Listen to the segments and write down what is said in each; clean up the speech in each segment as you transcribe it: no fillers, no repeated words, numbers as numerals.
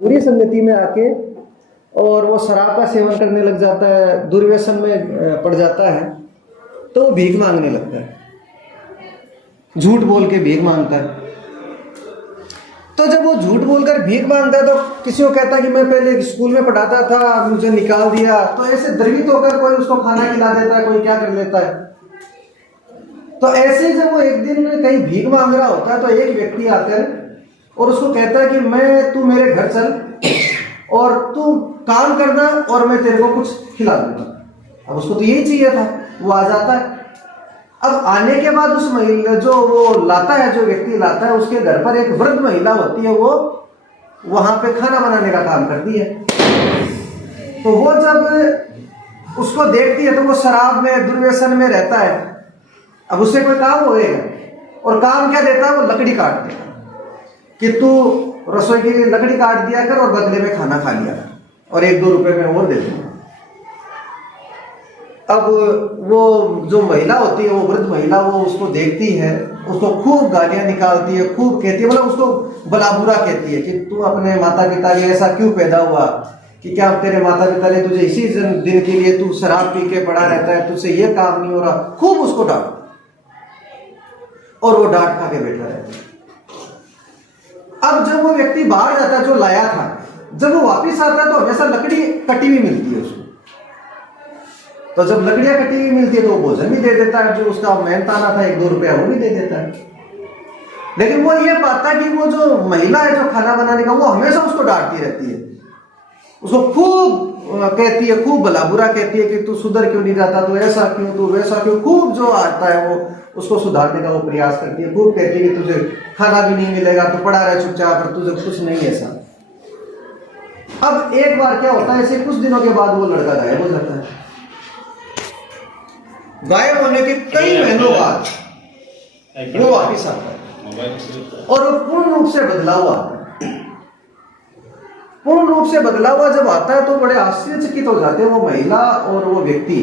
बुरी संगति में आके और वो शराब का सेवन करने लग जाता है, दुर्व्यसन में पड़ जाता है, तो वो भीख मांगने लगता है, झूठ बोल के भीख मांगता है। तो जब वो झूठ बोलकर भीख मांगता है तो किसी को कहता है कि मैं पहले स्कूल में पढ़ाता था, मुझे निकाल दिया, तो ऐसे द्रवित होकर कोई उसको खाना खिला देता है, कोई क्या कर लेता है। तो ऐसे जब वो एक दिन कहीं भीख मांग रहा होता है तो एक व्यक्ति आकर और उसको कहता है कि तू मेरे घर चल और तू काम करना और मैं तेरे को कुछ खिला दूंगा। अब उसको तो यही चाहिए था, वो आ जाता है। अब आने के बाद उस महिला जो वो लाता है, जो व्यक्ति लाता है, उसके घर पर एक वृद्ध महिला होती है, वो वहां पे खाना बनाने का काम करती है। तो वो जब उसको देखती है तो वो शराब में, दुर्व्यसन में रहता है। अब उससे कोई काम होएगा, और काम क्या देता है, वो लकड़ी काट देता कि तू रसोई के लिए लकड़ी काट दिया कर और बदले में खाना खा लिया कर और 1-2 रुपए में और दे दूंगा। अब वो जो महिला होती है, वो वृद्ध महिला, वो उसको देखती है, उसको खूब गालियां निकालती है, खूब कहती है, मतलब उसको भला बुरा कहती है कि तू अपने माता पिता के ऐसा क्यों पैदा हुआ, कि क्या तेरे माता पिता ने तुझे इसी दिन के लिए तू शराब पी के पड़ा रहता है, तुझसे ये काम नहीं हो रहा। खूब उसको डांट, और वो डांट खा के बैठा रहता है। अब जब वो व्यक्ति बाहर जाता है जो लाया था, जब वो वापिस आता है तो हमेशा लकड़ी कटी हुई मिलती है उसको। तो जब लकड़ियां कटी हुई मिलती है तो वो भोजन भी दे देता है, जो उसका मेहनताना था 1-2 रुपया वो भी दे देता है। लेकिन वो ये पाता है कि वो जो महिला है जो खाना बनाने का, वो हमेशा उसको डांटती रहती है, उसको खूब कहती है, खूब भला बुरा कहती है कि तू सुधर क्यों नहीं जाता, तू ऐसा क्यों, तू वैसा क्यों। खूब जो आता है वो उसको सुधारने का वो प्रयास करती है, खूब कहती है कि तुझे खाना भी नहीं मिलेगा, तू पड़ा रहे चुपचाप, तुझे कुछ नहीं ऐसा। अब एक बार क्या होता है, ऐसे कुछ दिनों के बाद वो लड़का गायब हो जाता है। गायब होने के कई महीनों बाद वो वापिस आता है और वो पूर्ण रूप से बदला हुआ आता है। पूर्ण रूप से बदला हुआ जब आता है तो बड़े आश्चर्यचकित हो जाते हैं वो महिला और वो व्यक्ति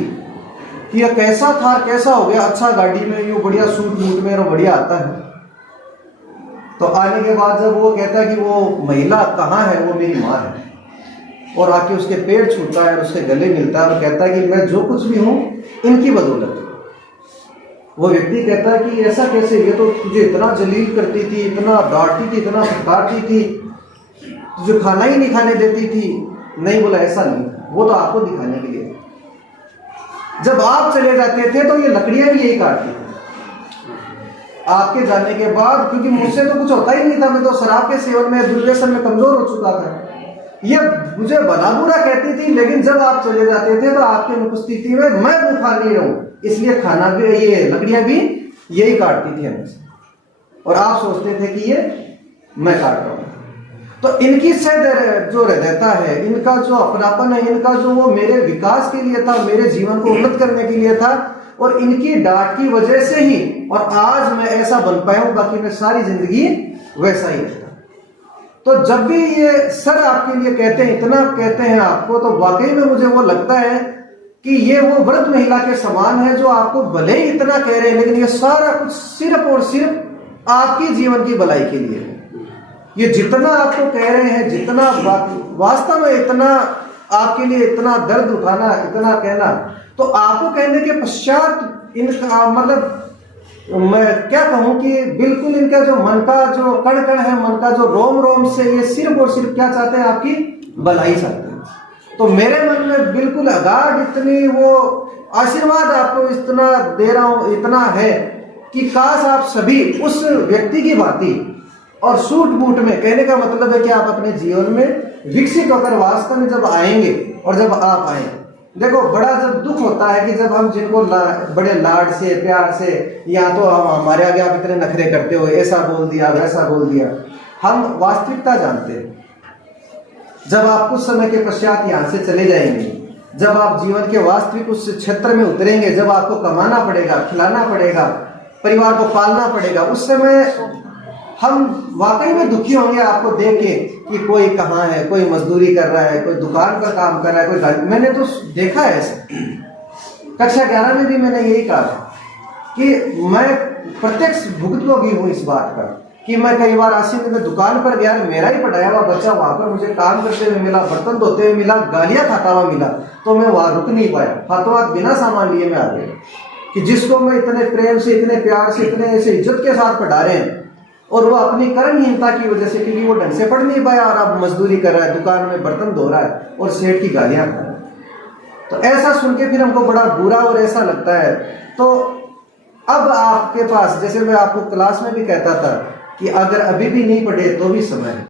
कि यह कैसा था, कैसा हो गया, अच्छा गाड़ी में, ये बढ़िया सूट बूट में और बढ़िया आता है। तो आने के बाद जब वो कहता है कि वो महिला कहाँ है, वो मेरी माँ है, और आके उसके पैर छूता है, उसके गले मिलता है और कहता है कि मैं जो कुछ भी हूं इनकी बदौलत। वो व्यक्ति कहता है कि ऐसा कैसे, ये तो तुझे इतना जलील करती थी, इतना डांटती थी, इतना फटकारती थी, तुझे खाना ही नहीं खाने देती थी। नहीं, बोला ऐसा नहीं, वो तो आपको दिखाने के लिए, जब आप चले जाते थे तो ये लकड़ियां भी यही काटती थी आपके जाने के बाद, क्योंकि मुझसे तो कुछ होता ही नहीं था, मैं तो शराब के सेवन में, दुर्व्यसन में कमजोर हो चुका था। ये मुझे भला बुरा कहती थी, लेकिन जब आप चले जाते थे तो आपकी अनुपस्थिति में मैं भूखा नहीं रहूं, इसलिए खाना भी, ये लकड़ियां भी यही काटती थी हमेशा, और आप सोचते थे कि ये मैं काट रहा हूं। तो इनकी सह जो रहता है, इनका जो अपनापन है, इनका जो वो मेरे विकास के लिए था, मेरे जीवन को उन्नत करने के लिए था, और इनकी डांट की वजह से ही और आज मैं ऐसा बन पाया हूं, बाकी मैं सारी जिंदगी वैसा ही रहता। तो जब भी ये सर आपके लिए कहते हैं, इतना कहते हैं आपको, तो वाकई में मुझे वो लगता है कि ये वो वृद्ध महिला के समान है जो आपको भले ही इतना कह रहे हैं, लेकिन ये सारा कुछ सिर्फ और सिर्फ आपकी जीवन की भलाई के लिए है। ये जितना आपको कह रहे हैं, जितना वास्तव में इतना आपके लिए इतना दर्द उठाना, इतना कहना, तो आपको कहने के पश्चात इनका मतलब मैं क्या कहूं कि बिल्कुल इनका जो मन का जो कण कण है, मन का जो रोम रोम से, ये सिर्फ और सिर्फ क्या चाहते हैं, आपकी भलाई चाहते हैं। तो मेरे मन में बिल्कुल अगाध इतनी वो आशीर्वाद आपको इतना दे रहा हूं, इतना है कि काश आप सभी उस व्यक्ति की भांति, और सूट बूट में कहने का मतलब है कि आप अपने जीवन में विकसित होकर वास्तव में जब आएंगे, और जब आप आए, देखो बड़ा जब दुख होता है कि जब हम जिनको बड़े लाड से, प्यार से, या तो हम हमारे आगे आप इतने नखरे करते हो, ऐसा बोल दिया, वैसा बोल दिया, हम वास्तविकता जानते हैं। जब आप कुछ समय के पश्चात यहाँ से चले जाएंगे, जब आप जीवन के वास्तविक उस क्षेत्र में उतरेंगे, जब आपको कमाना पड़ेगा, खिलाना पड़ेगा, परिवार को पालना पड़ेगा, उस समय हम वाकई में दुखी होंगे आपको देख के कि कोई कहाँ है, कोई मजदूरी कर रहा है, कोई दुकान पर काम कर रहा है, कोई, मैंने तो देखा है ऐसा। कक्षा 11 में भी मैंने यही कहा कि मैं प्रत्यक्ष भुगतभोगी हूं इस बात का कि मैं कई बार आसिफ में दुकान पर गया, मेरा ही पढ़ाया हुआ बच्चा वहां पर मुझे काम करते हुए मिला, बर्तन धोते हुए मिला, गालियां खाता हुआ मिला, तो मैं वहां रुक नहीं पाया, हाथों हाथ बिना सामान लिए मैं आ गया कि जिसको मैं इतने प्रेम से, इतने प्यार से, इतने ऐसे इज्जत के साथ पढ़ा रहे हैं और वो अपनी कर्महीनता की वजह से, क्योंकि वो ढंग से पढ़ नहीं पाया और अब मजदूरी कर रहा है, दुकान में बर्तन धो रहा है और सेठ की गालियां खा रहा है। तो ऐसा सुन के फिर हमको बड़ा बुरा और ऐसा लगता है। तो अब आपके पास, जैसे मैं आपको क्लास में भी कहता था कि अगर अभी भी नहीं पढ़े तो भी समय है।